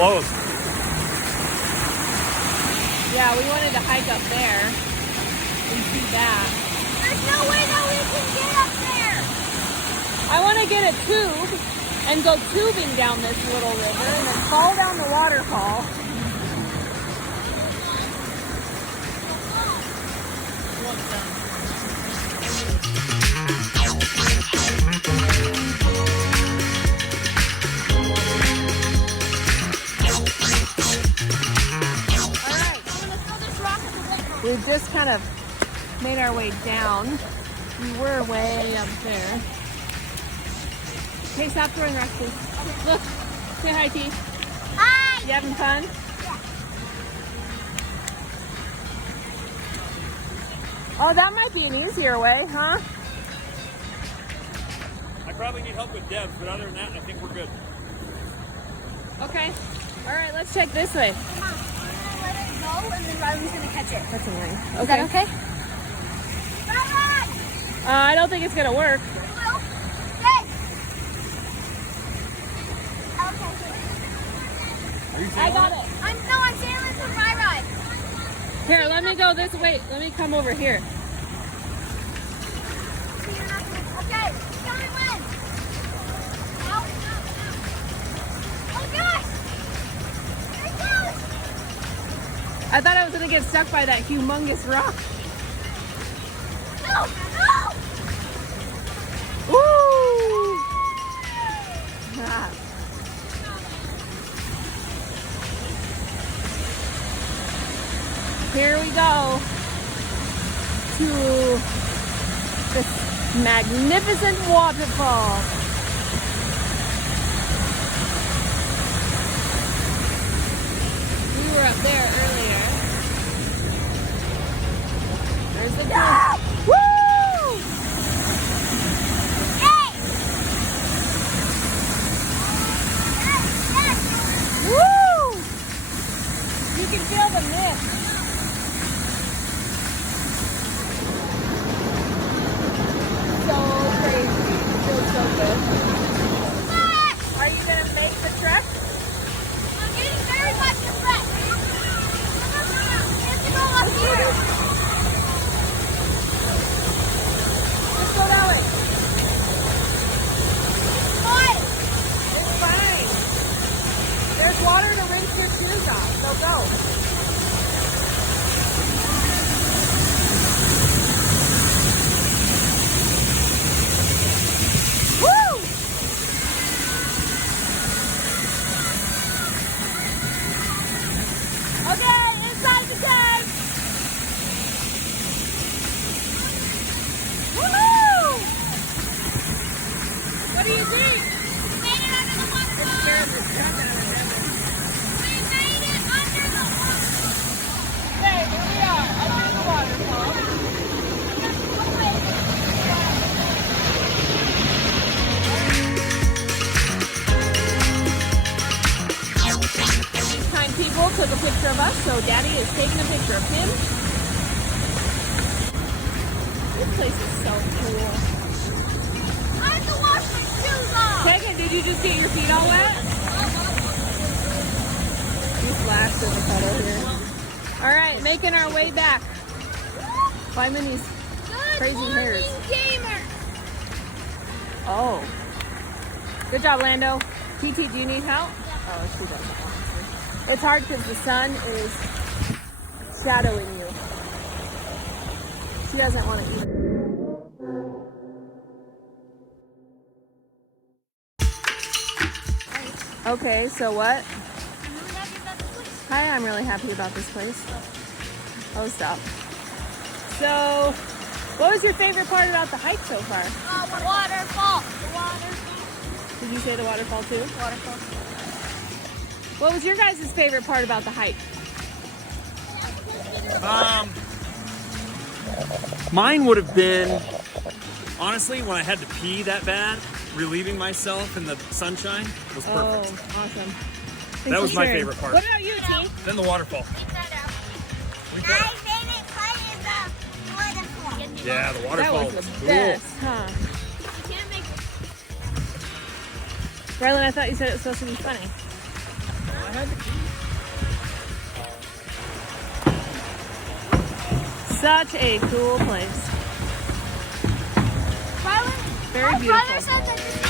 closed. Yeah, we wanted to hike up there and see that. There's no way that we can get up there. I want to get a tube and go tubing down this little river and then fall down the waterfall. We've just kind of made our way down. We were way up there. Hey, stop throwing rocks, please. Look, say hi, T. Hi. You having fun? Yeah. Oh, that might be an easier way, huh? I probably need help with Debs, but other than that, I think we're good. Okay. All right, let's check this way. Come on. Let it go, and then Riley's gonna catch it. That's annoying. Is that okay? I don't think it's gonna work. I got it. I'm sailing for my ride. Here, let me go this way. Let me come over here. Okay, tell me when. Oh gosh! There it goes! I thought I was gonna get stuck by that humongous rock. No! Woo! Ah. Here we go to this magnificent waterfall. We were up there earlier. There's the Yeah! Woo! Hey! Woo! You can feel the mist. So crazy. It feels so good. Are you going to make the trek? I'm getting very much depressed. Let's go up here. Let's go that way. Fun. It's fine. There's water to rinse your shoes off, so go. Woo! Okay, inside the tent. Woohoo! What do you think? We made it under the waterfall. We made it under the waterfall. Okay, here we are, under the waterfall. These kind people took a picture of us, so Daddy is taking a picture of him. This place is so cool. I have to wash my shoes off. Megan, did you just get your feet all wet? You splashed in the puddle here. All right, making our way back. Climbing these crazy hairs. Gamer. Oh. Good job, Lando. TT, do you need help? Oh, she doesn't. It's hard because the sun is shadowing you. She doesn't want to eat. Okay, so what? Hi, I'm really happy about this place. Oh, stop. So, what was your favorite part about the hike so far? Waterfall. The waterfall. Did you say the waterfall too? Waterfall. What was your guys' favorite part about the hike? Mine would have been, honestly, when I had to pee that bad, relieving myself in the sunshine was perfect. Oh, awesome. That was my favorite part. What about you, T? Then the waterfall. My favorite part is the waterfall. Yeah, the That waterfall was was the cool. best, huh? You can't make it. Rylan, I thought you said it was supposed to be funny. I had the key. Such a cool place. Brother, Very my beautiful. brother said that this